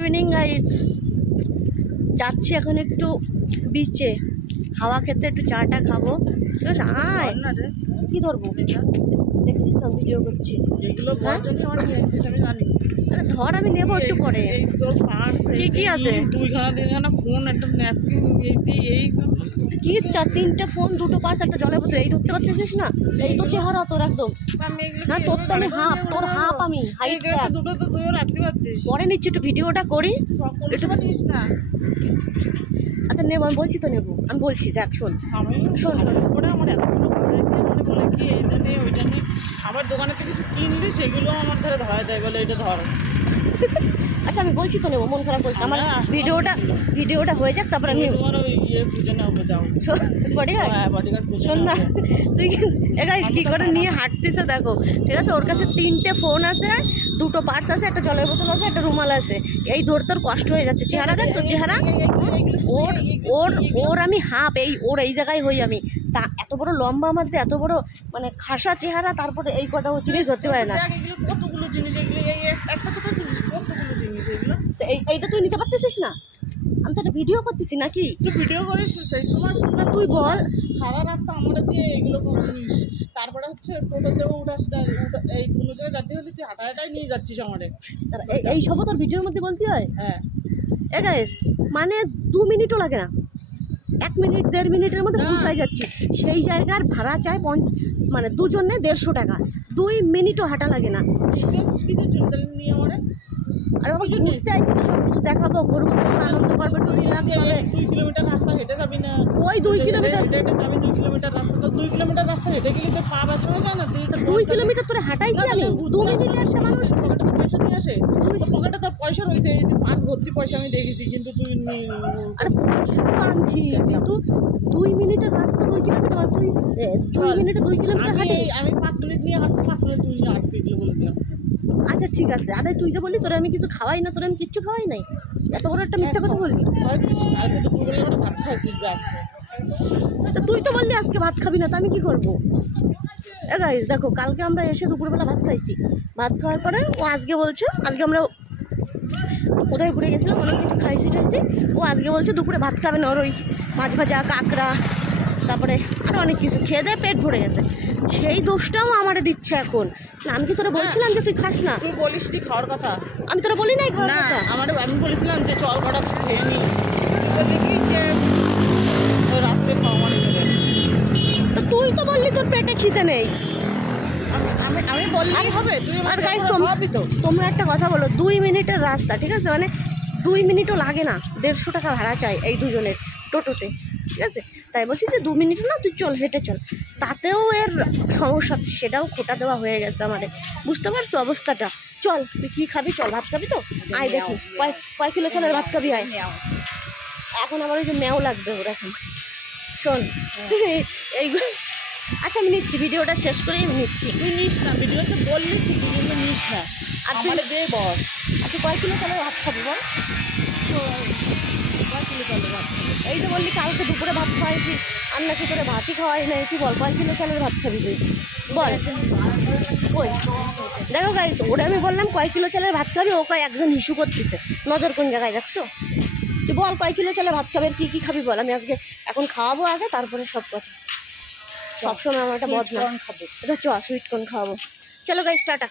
Evening guys, যাচ্ছি এখন একটু বিচে হাওয়া খেতে, একটু চাটা খাবো। আয় কি ধরবো, দেখছিস তো ভিডিও করছি। ধর, আমি নেবো একটু পরে। কি আছে? ফোন, একটা ন্যাপকিন, কি 4-3টে ফোন, 2টো পার্স, একটা জলের বোতল। এই ধরতে পারতেছিস না? এই তো চেহারা তোর একদম। হ্যাঁ, তোর তো আমি হাফ, তোর হাফ আমি হাইট। দুটো তো তুইও রাখতে পারতিস। পরে নিচ্ছি, একটু ভিডিওটা করি। নিস না। আচ্ছা নেবো, আমি বলছি তো নেবো, আমি বলছি। দেখ শোন শোন শোন, আমার এতগুলো কথা বলে কি এইটা নেই ওইটা নেই, আবার দোকানে থেকে কিছু কিনলি সেগুলো আমার ধরে ধরা দেয়, বলে এটা ধর। আচ্ছা আমি বলছি তো নেবো, মন খারাপ করছি। আমার ভিডিওটা হয়ে যাক, তারপরে আমি তোমার ওই পুজো নেবো, যাও বডিগার্ড। হ্যাঁ বডিগার্ড পুজো। শোন না, তুই কি করে নিয়ে হাঁটতিছে দেখো, ঠিক আছে? ওর কাছে 3টে ফোন আছে, 2টো পার্স আছে, একটা জলের বোতল আছে, একটা রুমাল আছে। এই ধরতে ওর কষ্ট হয়ে যাচ্ছে। চেহারা দেখ তো, চেহারা ওর আমি হাফ, ওর এই জায়গায় হই আমি। তা এত বড় লম্বা, আমার এত বড় মানে খাসা চেহারা, তারপরে এই কটা জিনিস ধরতে পারে না। কতগুলো জিনিস এগুলো, একটা তো জিনিস, কতগুলো জিনিস এগুলো। এইটা তুই নিতে পারতেছিস না? আমি তো একটা ভিডিও করতেছি নাকি? তুই ভিডিও করিস সেই সময়, তুই বল। সারা রাস্তা আমরা দিয়ে এগুলো নিস, তারপরে হচ্ছে টোটোতেও উঠাস না। এই কোনো জায়গায় যাতে হলে তুই হাঁটাহাঁটাই নিয়ে যাচ্ছিস আমাদের। এই সব তোর ভিডিওর মধ্যে বলতে হয়? হ্যাঁ গাইস, মানে 2 মিনিটও লাগে না, 1 মিনিট 1.5 মিনিটের মধ্যে পৌঁছায় যাচ্ছি। সেই জায়গার ভাড়া চায় মানে দুজনে 150 টাকা। 2 মিনিটও হাঁটা লাগে না। কিসের জন্য তাহলে নিয়ে আমাদের? আর বাবা ঘুরতে আইছি তো, সব কিছু দেখাবো, ঘুরবো, আনন্দ করবো, একটু রিল্যাক্স হবে। 2 কিলোমিটার রাস্তা হেঁটে যাবি না? ওই 2 কিলোমিটার হেঁটে যাবি 2 কিলোমিটার রাস্তা, তো 2 কিলোমিটার রাস্তা হেঁটে গেলে তো পা ব্যথা হয়ে যায় না? 2 কিলোমিটার তোরে হাঁটাইছি আমি, 2 মিনিটে একটা মানুষ পকেটে পয়সা নিয়ে আসে। পকেটে তোর পয়সা রয়েছে, এই যে পার্স ভর্তি পয়সা আমি দেখেছি, কিন্তু তুই আরে পয়সা তো আনছি, কিন্তু 2 মিনিটের রাস্তা 2 কিলোমিটার, তুই 2 মিনিটে 2 কিলোমিটার হাঁটিস? আমি 5 মিনিট নিয়ে হাঁটবো, 5 মিনিট তুই নিয়ে হাঁটবি, এগুলো বলেছিলাম। আচ্ছা ঠিক আছে। আরে তুই যে বললি তোরে আমি কিছু খাওয়াই না, তোরে আমি কিচ্ছু খাওয়াই নাই, এত বড় একটা মিথ্যা কথা বললি। কালকে দুপুরবেলা ওটা ভাত খাইছিস ব্যাস। আচ্ছা তুই তো বললি আজকে ভাত খাবি না, তো আমি কি করবো? গাইস দেখো, কালকে আমরা এসে দুপুরবেলা ভাত খাইছি। ভাত খাওয়ার পরে ও আজকে বলছে, আজকে আমরা উদয়পুরে গেছিলাম, অনেক কিছু খাইছি টাইছি। ও আজকে বলছে দুপুরে ভাত খাবে না, ওর ওই মাছ ভাজা, কাঁকড়া, তারপরে আরও অনেক কিছু খেয়ে দেয়ে পেট ভরে গেছে। সেই দোষটাও আমারে দিচ্ছে এখন। না আমি কি তোরা বলছিলাম যে তুই খাস না? তুই বলিস নি খাওয়ার কথা? আমি তোরা বলি নাই খাওয়ার কথা? আমি বলেছিলাম যে চল কটা খেয়ে নি, দেখি যে রাত্রে খাওয়া মানে তো তুই তো বললি তোর পেটে খিদে নেই। আমি বললেই হবে? তুই আর গাইস তোমরা একটা কথা বলো, 2 মিনিটের রাস্তা, ঠিক আছে? মানে 2 মিনিটও লাগে না, 150 টাকা ভাড়া চাই এই দুজনের টোটোতে, ঠিক আছে? তাই বলছি যে 2 মিনিট না, তুই চল, হেঁটে চল। তাতেও এর সমস্যা, সেটাও খোটা দেওয়া হয়ে গেছে আমাদের। বুঝতে পারছো অবস্থাটা? চল, তুই কী খাবি? চল, ভাত খাবি তো? আয় দেখি কয় কিলো চালের ভাত খাবি? আয়। এখন আমার ওই যে ম্যাও লাগবে ওর এখন। শোন এইগুলো, আচ্ছা আমি নিচ্ছি, ভিডিওটা শেষ করেই আমি নিচ্ছি। তুই নিস না, ভিডিওতে বললি ঠিক, কিন্তু নিস না। আর তুই দে বস। আচ্ছা কয় কিলো চালের ভাত খাবি বল? কয় কিলো চালের ভাত খাবি? এই তো বললি কালকে দুপুরে ভাত খাওয়াইছি, আর নাকি করে ভাতই খাওয়াই নাই। কি বল, কয় কিলো চালের ভাত খাবি তুই বল? ওই দেখো গাইস, ওরা আমি বললাম কয় কিলো চালের ভাত খাবি, ও কয় একজন হিসু করতেছে। নজর কোন জায়গায় রাখছো? তুই বল কয় কিলো চালের ভাত খাবে, কি কি খাবি বল? আমি আজকে এখন খাওয়াবো আগে, তারপরে সব কথা। সবসময় আমার একটা বদনাম খাবো। এটা চ সুইট কর্ন খাওয়াবো। চলো গাইস, টাটা।